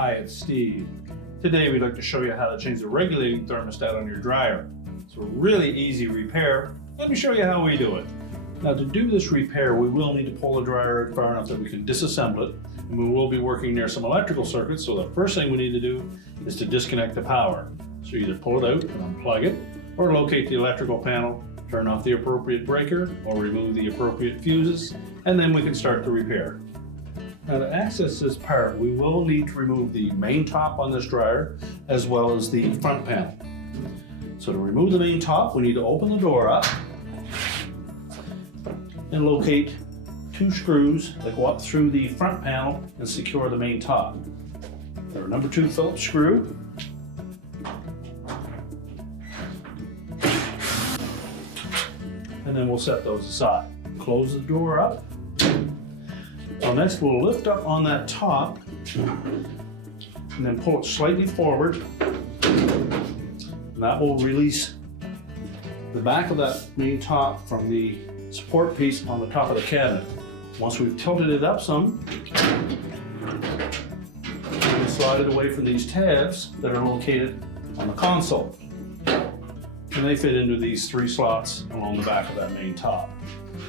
Hi, it's Steve. Today we'd like to show you how to change the regulating thermostat on your dryer. It's a really easy repair. Let me show you how we do it. Now to do this repair, we will need to pull the dryer far enough that we can disassemble it, and we will be working near some electrical circuits, so the first thing we need to do is to disconnect the power. So either pull it out and unplug it, or locate the electrical panel, turn off the appropriate breaker, or remove the appropriate fuses, and then we can start the repair. Now to access this part, we will need to remove the main top on this dryer, as well as the front panel. So to remove the main top, we need to open the door up and locate two screws that go up through the front panel and secure the main top. They're a number 2 Phillips screw. And then we'll set those aside. Close the door up. So next we'll lift up on that top and then pull it slightly forward. And that will release the back of that main top from the support piece on the top of the cabinet. Once we've tilted it up some, we can slide it away from these tabs that are located on the console. And they fit into these 3 slots along the back of that main top.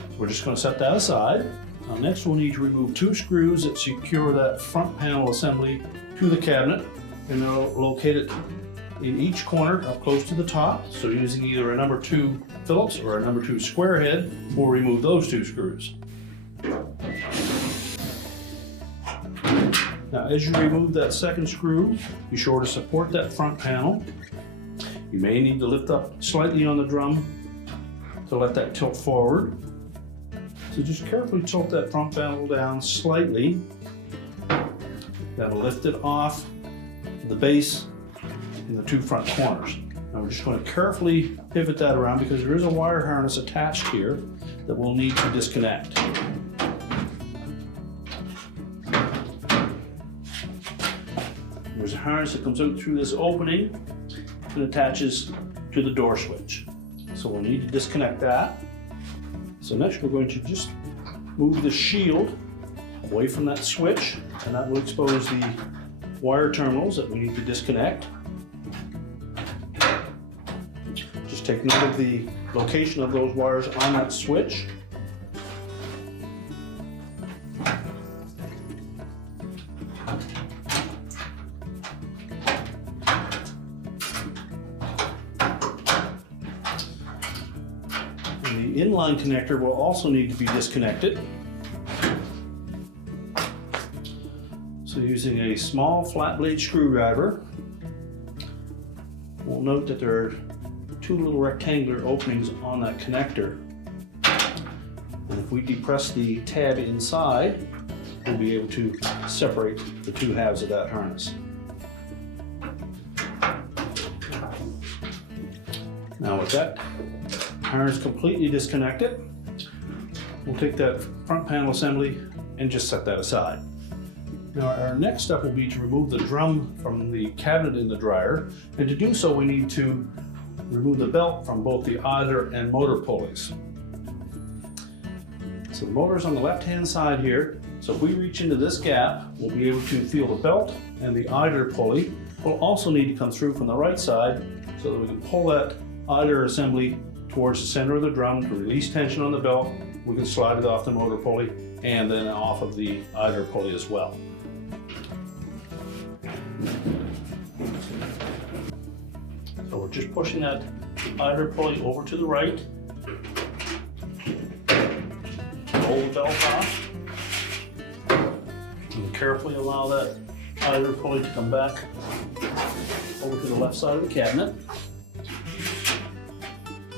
So we're just going to set that aside. Now next we'll need to remove 2 screws that secure that front panel assembly to the cabinet, and they'll locate it in each corner up close to the top. So using either a number 2 Phillips or a number 2 square head, we'll remove those 2 screws. Now as you remove that second screw, be sure to support that front panel. You may need to lift up slightly on the drum to let that tilt forward. So just carefully tilt that front panel down slightly. That'll lift it off the base in the 2 front corners. Now we're just going to carefully pivot that around because there is a wire harness attached here that we'll need to disconnect. There's a harness that comes out through this opening and attaches to the door switch. So we'll need to disconnect that. So next we're going to just move the shield away from that switch, and that will expose the wire terminals that we need to disconnect. Just take note of the location of those wires on that switch. The inline connector will also need to be disconnected. So using a small flat blade screwdriver, we'll note that there are 2 little rectangular openings on that connector. And if we depress the tab inside, we'll be able to separate the 2 halves of that harness. Now with that harness completely disconnected, we'll take that front panel assembly and just set that aside. Now our next step will be to remove the drum from the cabinet in the dryer, and to do so we need to remove the belt from both the idler and motor pulleys. So the motor's on the left hand side here, so if we reach into this gap, we'll be able to feel the belt, and the idler pulley will also need to come through from the right side so that we can pull that idler assembly towards the center of the drum to release tension on the belt. We can slide it off the motor pulley and then off of the idler pulley as well. So we're just pushing that idler pulley over to the right. Roll the belt off. And carefully allow that idler pulley to come back over to the left side of the cabinet.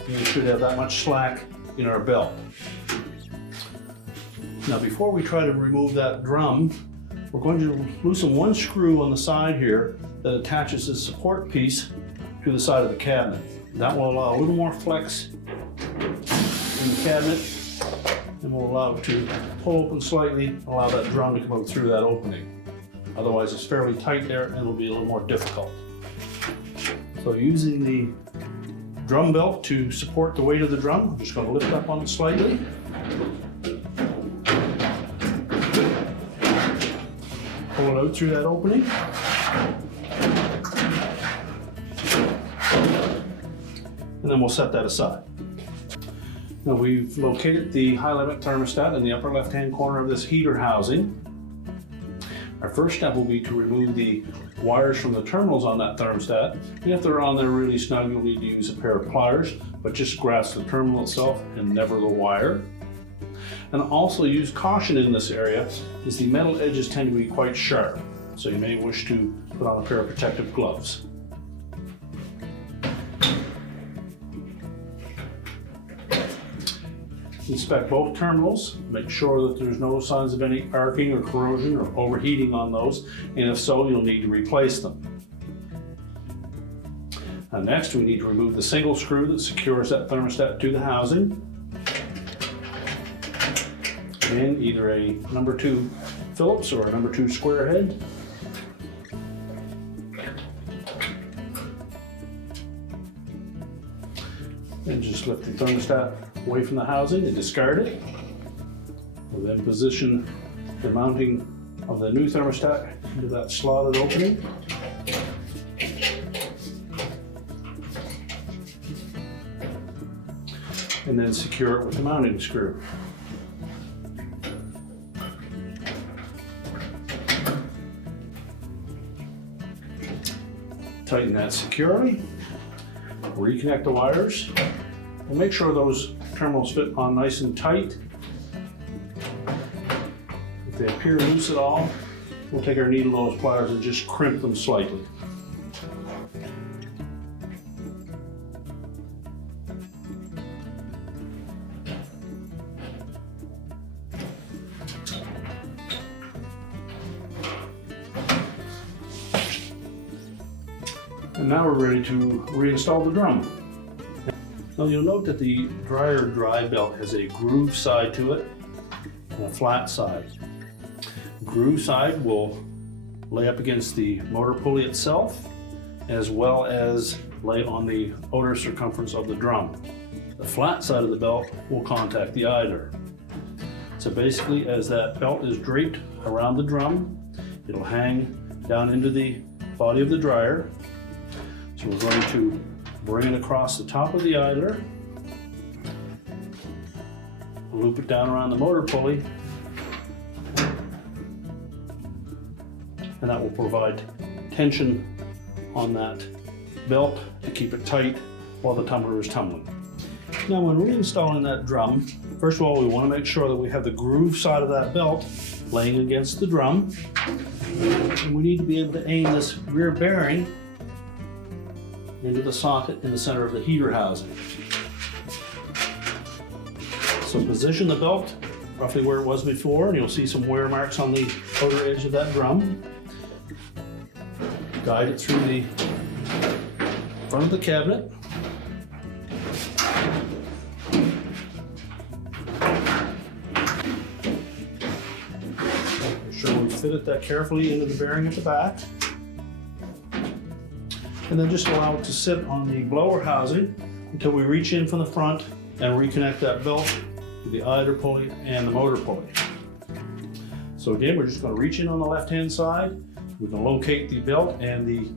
We should have that much slack in our belt. Now before we try to remove that drum, we're going to loosen 1 screw on the side here that attaches the support piece to the side of the cabinet. That will allow a little more flex in the cabinet and will allow it to pull open slightly, allow that drum to come out through that opening. Otherwise it's fairly tight there and it'll be a little more difficult. So using the drum belt to support the weight of the drum, I'm just going to lift up on it slightly. Pull it out through that opening. And then we'll set that aside. Now we've located the high limit thermostat in the upper left hand corner of this heater housing. Our first step will be to remove the wires from the terminals on that thermostat. And if they're on there really snug, you'll need to use a pair of pliers, but just grasp the terminal itself and never the wire. And also use caution in this area, as the metal edges tend to be quite sharp. So you may wish to put on a pair of protective gloves. Inspect both terminals, make sure that there's no signs of any arcing or corrosion or overheating on those, and if so, you'll need to replace them. Next, we need to remove the single screw that secures that thermostat to the housing. And either a number 2 Phillips or a number 2 square head. And just lift the thermostat away from the housing and discard it. We'll then position the mounting of the new thermostat into that slotted opening. And then secure it with the mounting screw. Tighten that securely. Reconnect the wires. And make sure those terminals fit on nice and tight. If they appear loose at all, we'll take our needle nose pliers and just crimp them slightly. And now we're ready to reinstall the drum. Now you'll note that the dryer dry belt has a groove side to it and a flat side. The groove side will lay up against the motor pulley itself, as well as lay on the outer circumference of the drum. The flat side of the belt will contact the idler. So basically, as that belt is draped around the drum, it'll hang down into the body of the dryer. So we're going to bring it across the top of the idler, loop it down around the motor pulley, and that will provide tension on that belt to keep it tight while the tumbler is tumbling. Now when reinstalling that drum, first of all we want to make sure that we have the groove side of that belt laying against the drum, and we need to be able to aim this rear bearing into the socket in the center of the heater housing. So position the belt roughly where it was before, and you'll see some wear marks on the outer edge of that drum. Guide it through the front of the cabinet. Make sure we fitted that carefully into the bearing at the back. And then just allow it to sit on the blower housing until we reach in from the front and reconnect that belt to the idler pulley and the motor pulley. So again, we're just going to reach in on the left-hand side. We can locate the belt and the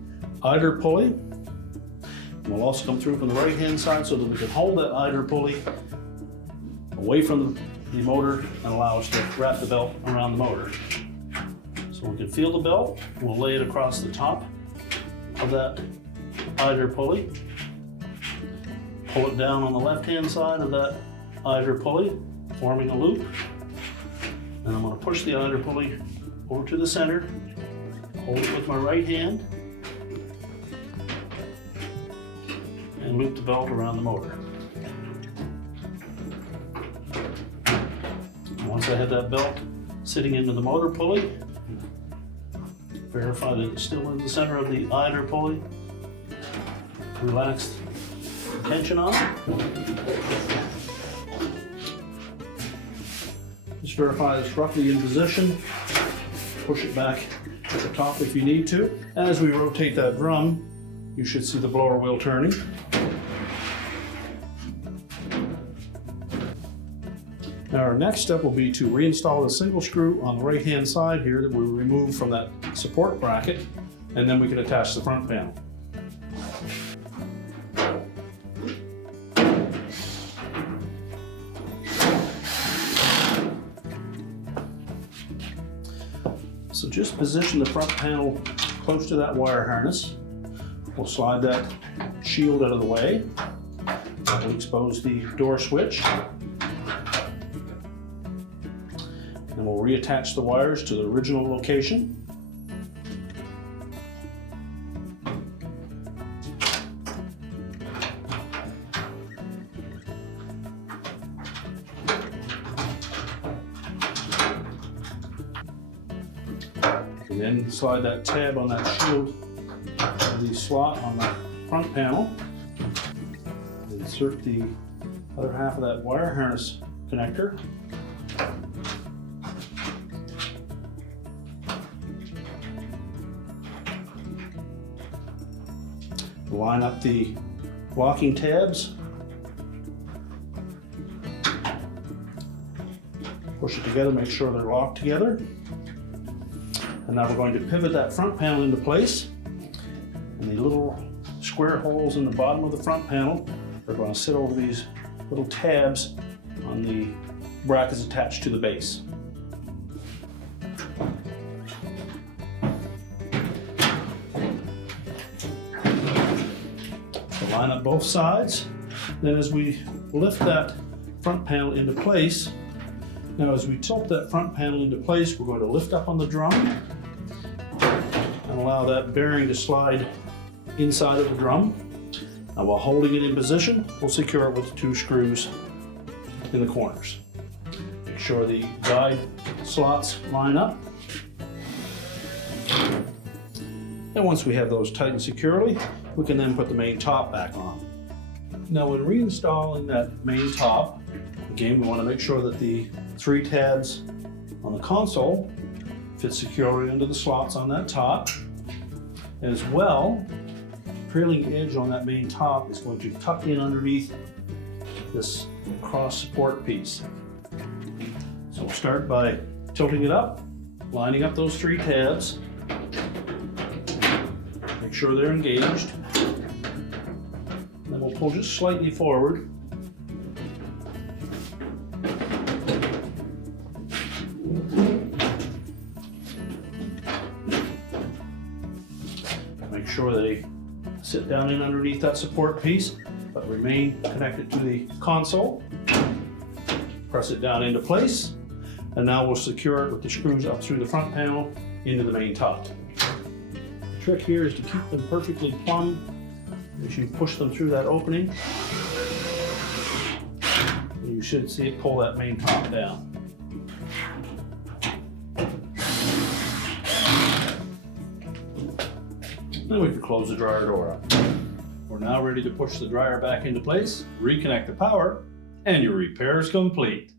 idler pulley. And we'll also come through from the right-hand side so that we can hold that idler pulley away from the motor and allow us to wrap the belt around the motor. So we can feel the belt. We'll lay it across the top of that idler pulley. Pull it down on the left-hand side of that idler pulley, forming a loop. And I'm going to push the idler pulley over to the center, hold it with my right hand, and loop the belt around the motor. And once I have that belt sitting into the motor pulley, verify that it's still in the center of the idler pulley. Relax the tension on it. Just verify it's roughly in position. Push it back at the top if you need to. As we rotate that drum, you should see the blower wheel turning. Now our next step will be to reinstall the single screw on the right hand side here that we removed from that support bracket, and then we can attach the front panel. So just position the front panel close to that wire harness. We'll slide that shield out of the way. We'll expose the door switch. And we'll reattach the wires to the original location. And then slide that tab on that shield to the slot on the front panel. Insert the other half of that wire harness connector. Line up the locking tabs. Push it together, make sure they're locked together. And now we're going to pivot that front panel into place. And the little square holes in the bottom of the front panel are going to sit over these little tabs on the brackets attached to the base. Line up both sides. Then as we lift that front panel into place, now as we tilt that front panel into place, we're going to lift up on the drum and allow that bearing to slide inside of the drum. Now while holding it in position, we'll secure it with 2 screws in the corners. Make sure the guide slots line up. And once we have those tightened securely, we can then put the main top back on. Now when reinstalling that main top, again we want to make sure that the 3 tabs on the console fit securely into the slots on that top. As well, the trailing edge on that main top is going to tuck in underneath this cross support piece. So we'll start by tilting it up, lining up those 3 tabs. Make sure they're engaged. Then we'll pull just slightly forward. Make sure they sit down in underneath that support piece, but remain connected to the console. Press it down into place, and now we'll secure it with the screws up through the front panel into the main top. The trick here is to keep them perfectly plumb as you push them through that opening. You should see it pull that main top down. Then we can close the dryer door up. We're now ready to push the dryer back into place, reconnect the power, and your repair is complete.